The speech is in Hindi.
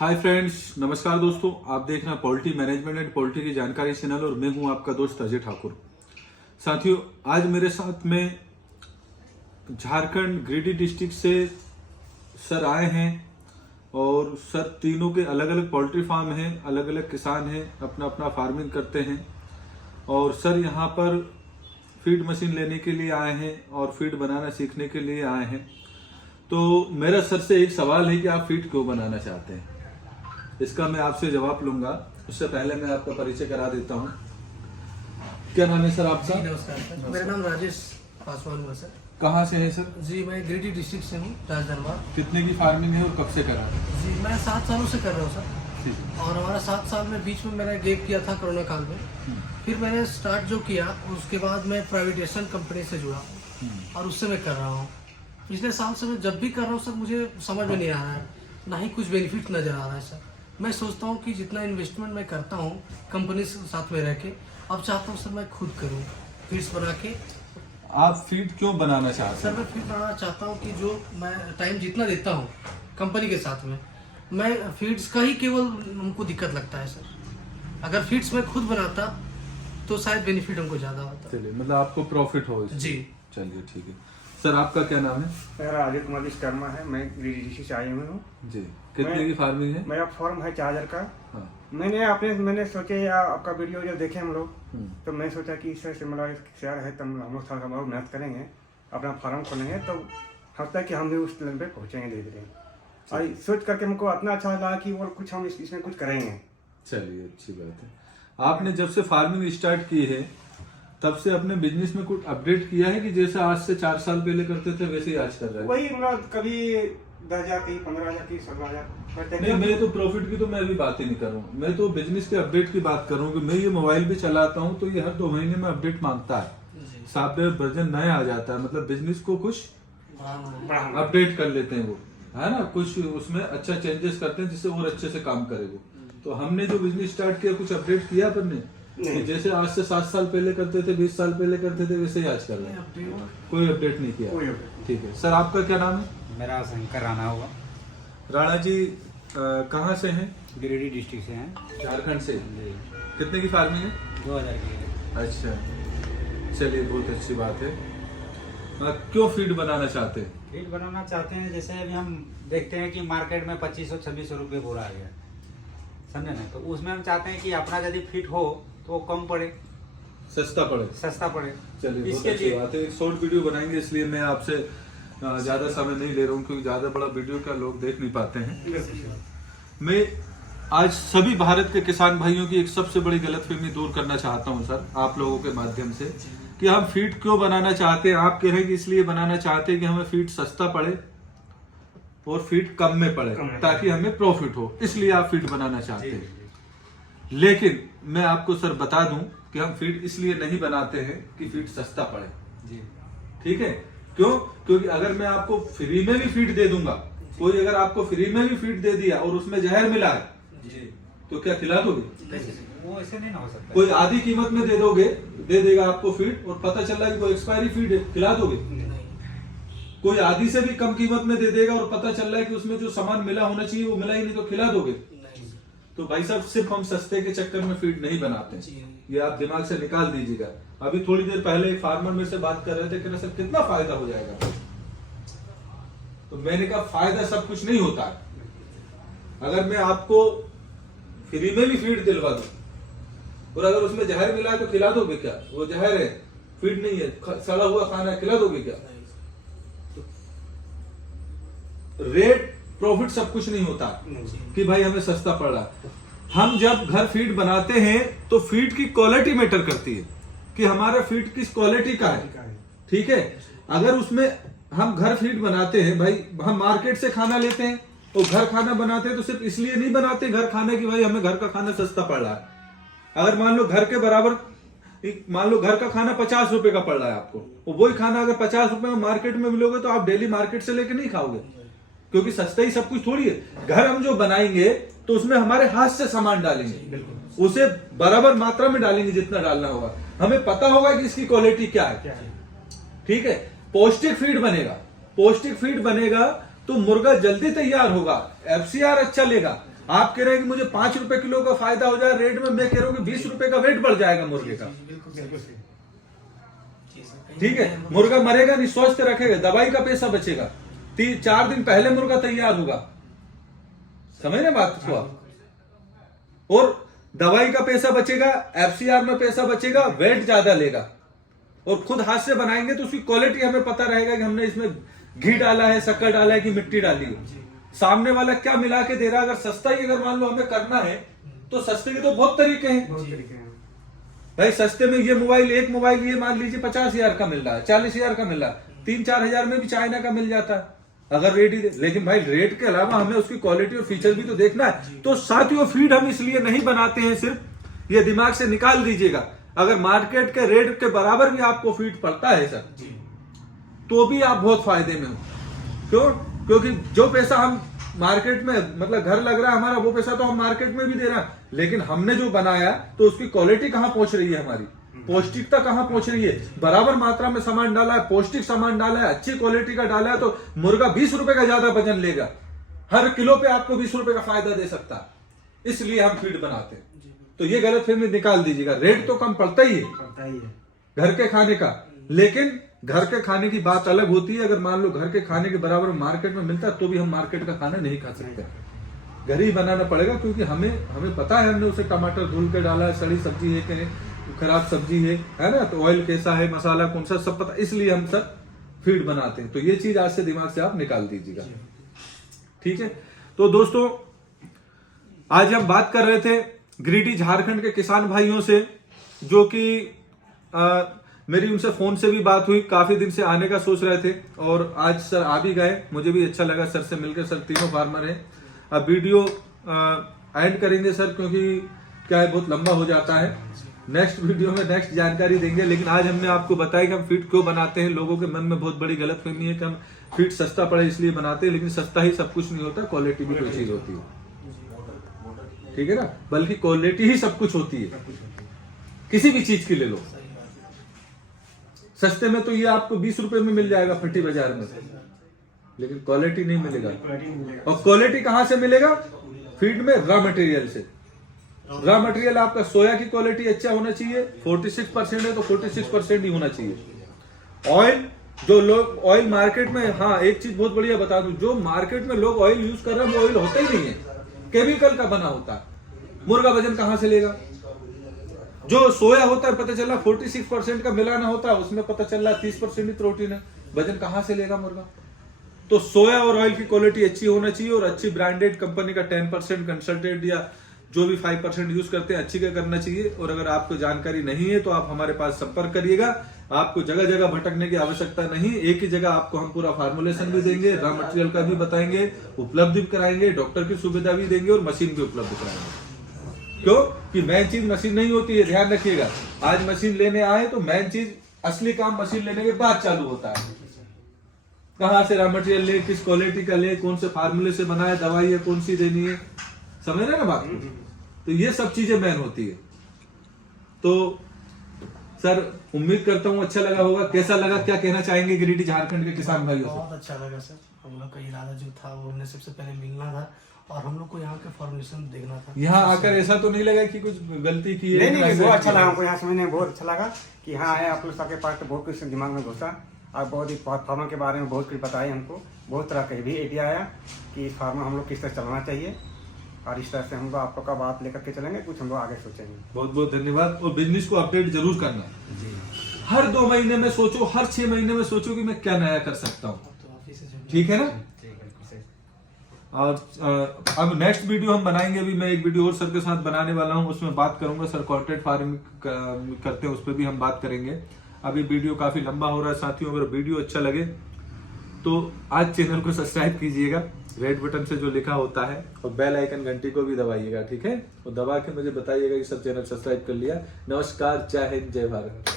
हाय फ्रेंड्स, नमस्कार दोस्तों। आप देख रहे हैं पोल्ट्री मैनेजमेंट एंड पोल्ट्री की जानकारी चैनल और मैं हूं आपका दोस्त अजय ठाकुर। साथियों, आज मेरे साथ में झारखंड गिरिडीह डिस्ट्रिक्ट से सर आए हैं और सर तीनों के अलग अलग पोल्ट्री फार्म हैं, अलग अलग किसान हैं, अपना अपना फार्मिंग करते हैं और सर यहाँ पर फीड मशीन लेने के लिए आए हैं और फीड बनाना सीखने के लिए आए हैं। तो मेरा सर से एक सवाल है कि आप फीड क्यों बनाना चाहते हैं, इसका मैं आपसे जवाब लूंगा। उससे पहले मैं आपका परिचय करा देता हूँ। क्या नाम है सर आपका? नमस्कार सर, मेरा नाम राजेश पासवान हुआ सर। कहाँ से है सर? जी, मैं गिरिडीह डिस्ट्रिक्ट से हूँ, राजदरबार। कितने की फार्मिंग है और कब से करा है? जी, मैं 7 सालों से कर रहा हूँ सर। ठीक है। और हमारा 7 साल में बीच में मैंने गैप किया था कोरोना काल में। फिर मैंने स्टार्ट जो किया उसके बाद मैं प्राइवेटेशन कंपनी से जुड़ा और उससे मैं कर रहा हूँ। पिछले साल से मैं जब भी कर रहा हूँ सर, मुझे समझ में नहीं आ रहा है, ना ही कुछ बेनिफिट नजर आ रहा है सर। मैं सोचता हूँ कि जितना इन्वेस्टमेंट मैं करता हूँ कंपनी के साथ में रह के, अब चाहता हूँ सर मैं खुद करूँ फीड्स बना के। आप फीड क्यों बनाना चाहते सर हैं? मैं फीड बनाना चाहता हूँ कि जो मैं टाइम जितना देता हूँ कंपनी के साथ में, मैं फीड्स का ही केवल हमको दिक्कत लगता है सर। अगर फीड्स मैं खुद बनाता तो शायद बेनिफिट हमको ज़्यादा होता। चलिए, मतलब आपको प्रॉफिट हो इससे। जी। चलिए ठीक है। सर आपका क्या नाम है? मेरा अजय कुमार विश्वकर्मा है। मैं गिरिडीह से आया हूँ। जी। कितने की फार्मिंग है? मेरा फॉर्म है 4000 का। हाँ। मैंने सोचे आपका वीडियो जब देखे हम लोग, हम्म। तो मैं सोचा कि इससे सिमिलर शेयर है, तो हम लोग थोड़ा बहुत मेहनत करेंगे, अपना फार्म खोलेंगे, तो हफ्ता कि हम भी उस लेवल पे पहुँचेंगे धीरे धीरे। और सोच करके हमको इतना अच्छा लगा कि वो कुछ हम इसमें कुछ करेंगे। चलिए, अच्छी बात है। आपने जब से फार्मिंग स्टार्ट की है तब से अपने बिजनेस में कुछ अपडेट किया है कि जैसे आज से 4 साल पहले करते थे वैसे ही आज कर रहे हैं? वही मतलब कभी 10,000 की, 15,000 की, 16,000। नहीं, मैं तो प्रॉफिट की तो मैं अभी बात ही नहीं कर रहा हूँ। मैं तो बिजनेस के अपडेट की बात कर रहा हूँ कि मैं ये मोबाइल भी चलाता हूँ तो ये हर 2 महीने में अपडेट मांगता है। सॉफ्टवेयर वर्जन नया आ जाता है, मतलब बिजनेस को कुछ अपडेट कर लेते हैं वो, है ना, कुछ उसमें अच्छा चेंजेस करते हैं जिससे और अच्छे से काम करे वो। तो हमने जो बिजनेस स्टार्ट किया, कुछ अपडेट किया अपन ने कि जैसे आज से 7 साल पहले करते थे, 20 साल पहले करते थे, वैसे ही आज कर रहे हैं। कोई अपडेट नहीं किया। ठीक है। सर आपका क्या नाम है? मेरा शंकर राणा हुआ। राणा जी कहाँ से हैं? गिरिडीह डिस्ट्रिक्ट से हैं। झारखंड से। कितने की फार्मिंग है? 2000 की है। अच्छा, चलिए, बहुत अच्छी बात है। क्यों फीड बनाना चाहते हैं? फीड बनाना चाहते हैं, जैसे अभी हम देखते हैं कि मार्केट में 2500-2600 रुपये बोरा आ गया, समझे ना। तो उसमें हम चाहते हैं कि अपना यदि फीड हो तो वो कम पड़े, सस्ता पड़े। सस्ता पड़े। चलिए, बहुत इसके अच्छी लिए बात है। एक शॉर्ट वीडियो बनाएंगे, इसलिए मैं आपसे ज्यादा समय नहीं ले रहा हूँ क्योंकि ज्यादा बड़ा वीडियो का लोग देख नहीं पाते हैं। मैं आज सभी भारत के किसान भाइयों की एक सबसे बड़ी गलतफहमी दूर करना चाहता हूं सर, आप लोगों के माध्यम से, कि हम फीड क्यों बनाना चाहते हैं। आप कह रहे हैं कि इसलिए बनाना चाहते हैं कि हमें फीड सस्ता पड़े और फीड कम में पड़े ताकि हमें प्रॉफिट हो, इसलिए आप फीड बनाना चाहते हैं। लेकिन मैं आपको सर बता दूं कि हम फीड इसलिए नहीं बनाते हैं कि फीड सस्ता पड़े। जी। ठीक है? क्यों? क्योंकि अगर मैं आपको फ्री में भी फीड दे दूंगा, कोई अगर आपको फ्री में भी फीड दे दिया और उसमें जहर मिला है जी। तो क्या खिला दोगे? वो ऐसे नहीं ना हो सकता। कोई आधी कीमत में दे देगा आपको फीड और पता चल रहा है कि कोई एक्सपायरी फीड है, खिला दोगे? कोई आधी से भी कम कीमत में दे देगा और पता चल रहा है कि उसमें जो सामान मिला होना चाहिए वो मिला ही नहीं, तो खिला दोगे? तो भाई साहब, सिर्फ हम सस्ते के चक्कर में फीड नहीं बनाते, ये आप दिमाग से निकाल दीजिएगा। अभी थोड़ी देर पहले एक फार्मर मेरे से बात कर रहे थे कि सर कितना फायदा हो जाएगा, तो मैंने कहा फायदा सब कुछ नहीं होता है। अगर मैं आपको फ्री में भी फीड दिलवा दूं और अगर उसमें जहर मिला है तो खिला दोगे क्या? वो जहर है, फीड नहीं है, सड़ा हुआ खाना है, खिला दोगे क्या? रेट प्रॉफिट सब कुछ नहीं होता कि भाई हमें सस्ता पड़ रहा है। हम जब घर फीड बनाते हैं तो फीड की क्वालिटी मैटर करती है कि हमारा फीड किस क्वालिटी का है। ठीक है? अगर उसमें हम घर फीड बनाते हैं, भाई हम मार्केट से खाना लेते हैं और घर खाना बनाते हैं, तो सिर्फ इसलिए नहीं बनाते घर खाने की भाई हमें घर का खाना सस्ता पड़ रहा है। अगर मान लो घर के बराबर, मान लो घर का खाना 50 रुपए का पड़ रहा है आपको, और वही खाना अगर 50 रुपए में मार्केट में मिलोगे तो आप डेली मार्केट से लेके नहीं खाओगे, क्योंकि सस्ता ही सब कुछ थोड़ी है। घर हम जो बनाएंगे तो उसमें हमारे हाथ से सामान डालेंगे, उसे बराबर मात्रा में डालेंगे जितना डालना होगा, हमें पता होगा कि इसकी क्वालिटी क्या है। ठीक है? पौष्टिक फीड बनेगा, पौष्टिक फीड बनेगा तो मुर्गा जल्दी तैयार होगा, एफसीआर अच्छा लेगा। आप कह रहे हैं कि मुझे 5 रुपए किलो का फायदा हो जाए रेट में, मैं कह रहा हूँ कि 20 रुपए का वेट बढ़ जाएगा मुर्गे का। ठीक है, मुर्गा मरेगा नहीं, स्वस्थ रखेगा, दवाई का पैसा बचेगा, 4 दिन पहले मुर्गा तैयार होगा, समझ रहे बात को आप, और दवाई का पैसा बचेगा, FCR में पैसा बचेगा, वेट ज्यादा लेगा, और खुद हाथ से बनाएंगे तो उसकी क्वालिटी हमें पता रहेगा कि हमने इसमें घी डाला है, शक्कर डाला है कि मिट्टी डाली है, सामने वाला क्या मिला के दे रहा है। अगर सस्ता ही अगर मान लो हमें करना है तो सस्ते के तो बहुत तरीके हैं भाई। सस्ते में ये मोबाइल, एक मोबाइल ये मान लीजिए 50,000 का मिल रहा है, 40,000 का मिल रहा है, 3-4 हजार में भी चाइना का मिल जाता है अगर रेट ही दे। लेकिन भाई रेट के अलावा हमें उसकी क्वालिटी और फीचर भी तो देखना है। तो साथियों, फीड हम इसलिए नहीं बनाते हैं, सिर्फ ये दिमाग से निकाल दीजिएगा, अगर मार्केट के रेट के बराबर भी आपको फीड पड़ता है सर, तो भी आप बहुत फायदे में हो। क्यों? क्योंकि जो पैसा हम मार्केट में, मतलब घर लग रहा है हमारा, वो पैसा तो हम मार्केट में भी दे रहे हैं, लेकिन हमने जो बनाया तो उसकी क्वालिटी कहां पहुंच रही है, हमारी पौष्टिकता कहां पहुंच रही है, बराबर मात्रा में सामान डाला है, पौष्टिक सामान डाला है, अच्छी क्वालिटी का डाला है, तो मुर्गा 20 रुपए का ज्यादा वजन लेगा, हर किलो पे आपको 20 रुपए का फायदा दे सकता है, इसलिए हम फीड बनाते हैं। तो ये गलतफहमी निकाल दीजिएगा। रेट तो कम पड़ता ही है घर के खाने का, लेकिन घर के खाने की बात अलग होती है। अगर मान लो घर के खाने के बराबर मार्केट में मिलता है तो भी हम मार्केट का खाना नहीं खा सकते, घर ही बनाना पड़ेगा, क्योंकि हमें पता है हमने उसे टमाटर धुल के डाला है, सड़ी सब्जी है कि नहीं, खराब सब्जी है ना, तो ऑयल कैसा है, मसाला कौन सा, सब पता, इसलिए हम सब फीड बनाते हैं। तो ये चीज आज से दिमाग से आप निकाल दीजिएगा, ठीक है। तो दोस्तों, आज हम बात कर रहे थे गिरिडीह झारखंड के किसान भाइयों से, जो कि मेरी उनसे फोन से भी बात हुई, काफी दिन से आने का सोच रहे थे और आज सर आ भी गए। मुझे भी अच्छा लगा सर से मिलकर। सर तीनों फार्मर हैं। अब वीडियो एंड करेंगे सर, क्योंकि क्या है, बहुत लंबा हो जाता है। नेक्स्ट वीडियो में नेक्स्ट जानकारी देंगे, लेकिन आज हमने आपको बताया कि हम फीड क्यों बनाते हैं। लोगों के मन में बहुत बड़ी गलतफहमी है कि हम फीड सस्ता पड़े इसलिए बनाते हैं, लेकिन सस्ता ही सब कुछ नहीं होता, क्वालिटी भी कोई चीज होती है, ठीक है ना, बल्कि क्वालिटी ही सब कुछ होती है। किसी भी चीज की ले लो, सस्ते में तो ये आपको 20 रुपए में मिल जाएगा फटी बाजार में, लेकिन क्वालिटी नहीं मिलेगा। और क्वालिटी कहां से मिलेगा? फीड में रॉ मटेरियल से। रॉ मटेरियल आपका सोया की क्वालिटी अच्छा होना चाहिए, 46% है तो 46% ही होना चाहिए। ऑयल, जो लोग ऑयल मार्केट में, हाँ एक चीज बहुत बढ़िया बता दूं, जो मार्केट में लोग ऑयल यूज कर रहे हैं वो ऑयल होता ही नहीं है, केमिकल का बना होता है। मुर्गा वजन कहां से लेगा? जो सोया होता है पता चला 46% का मिलाना होता है, उसमें पता चल रहा 30% ही प्रोटीन है, वजन कहां से लेगा मुर्गा? तो सोया और ऑयल की क्वालिटी अच्छी होना चाहिए, और अच्छी ब्रांडेड कंपनी का 10% कंसल्टेंट या जो भी 5% यूज करते हैं अच्छी का करना चाहिए। और अगर आपको जानकारी नहीं है तो आप हमारे पास संपर्क करिएगा। आपको जगह जगह भटकने की आवश्यकता नहीं, एक ही जगह आपको हम पूरा फार्मुलेशन भी देंगे, रॉ मटेरियल का भी बताएंगे, उपलब्ध भी कराएंगे, डॉक्टर की सुविधा भी देंगे और मशीन भी उपलब्ध कराएंगे। क्यों कि मेन चीज मशीन नहीं होती है, ध्यान रखिएगा। आज मशीन लेने आए तो मेन चीज, असली काम मशीन लेने के बाद चालू होता है। कहां से रॉ मटेरियल ले, किस क्वालिटी का ले, कौन से फार्मूले से बनाए, दवाई है कौन सी देनी है, समझ रहे ना बात? तो ये सब चीजें मेन होती है। तो सर उम्मीद करता हूँ अच्छा लगा होगा। कैसा लगा, क्या कहना चाहेंगे गिरिडीह झारखंड के किसान भाइयों से? बहुत अच्छा लगा सर। हम लोग का इरादा जो था वो हमने सबसे पहले मिलना था और हम लोग को यहाँ का फॉर्मुलेशन देखना था। यहाँ आकर ऐसा तो नहीं लगा कि कुछ गलती की है? नहीं, बहुत अच्छा लगा हमको यहाँ समझने में, बहुत अच्छा लगा कि हाँ आए आप लोग सबके पास, तो बहुत कुछ दिमाग में घुसा और बहुत ही फार्मर के बारे में बहुत कुछ बताया हमको। बहुत तरह का भी आइडिया आया कि फार्मर हम लोग किस तरह चलना चाहिए, और इस तरह से हम लोग आप लोग का बात लेकर के चलेंगे, कुछ हम लोग आगे सोचेंगे। बहुत बहुत धन्यवाद। और बिजनेस को अपडेट जरूर करना, हर 2 महीने में सोचो, हर 6 महीने में सोचो कि मैं क्या नया कर सकता हूँ, ठीक है ना? और अब नेक्स्ट वीडियो हम बनाएंगे, अभी मैं एक वीडियो और सर के साथ बनाने वाला हूँ, उसमें बात करूंगा सर कॉर्पोरेट फार्मिंग करते हैं, उस पर भी हम बात करेंगे। अभी वीडियो काफी लंबा हो रहा है साथियों, अगर वीडियो अच्छा लगे तो आज चैनल को सब्सक्राइब कीजिएगा, रेड बटन से जो लिखा होता है, और बेल आइकन घंटी को भी दबाइएगा, ठीक है? और दबा के मुझे बताइएगा कि सर चैनल सब्सक्राइब कर लिया। नमस्कार, जय हिंद, जय भारत।